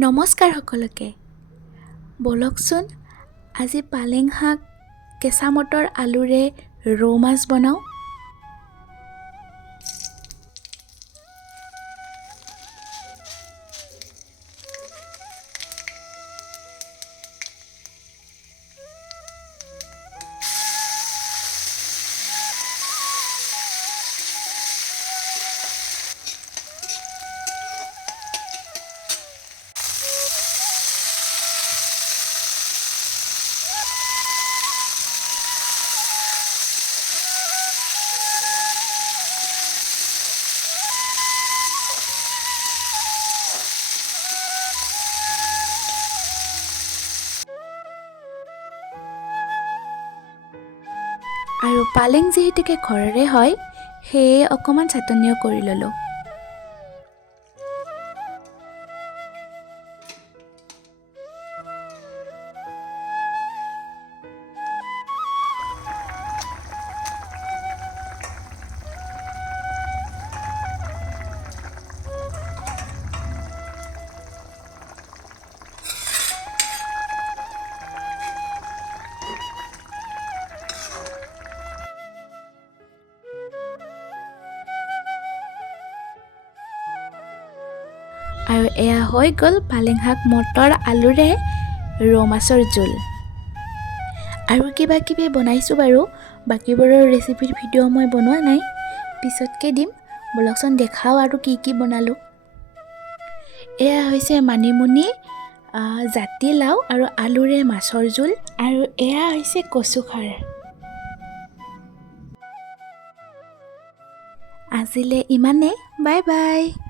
নমস্কাৰ সকলোকে বলকচোন আজি পালেং শাক কেঁচা মটৰ আলুৰে ৰৌ মাছ বনাওঁ আৰু পালেং যিহেতুকে ঘৰৰে হয় সেয়ে অকণমান চাটনিও কৰি ল'লোঁ আৰু এয়া হৈ গ'ল পালেং শাক মটৰ আলুৰে ৰৌ মাছৰ জোল আৰু কিবা কিবি বনাইছোঁ বাৰু বাকীবোৰৰ ৰেচিপিৰ ভিডিঅ' মই বনোৱা নাই পিছতকে দিম বলকচোন দেখাওঁ আৰু কি কি বনালোঁ এয়া হৈছে মানিমুনি জাতিলাও আৰু আলুৰে মাছৰ জোল আৰু এয়া হৈছে কচুখাৰ আজিলে ইমানে বাই বাই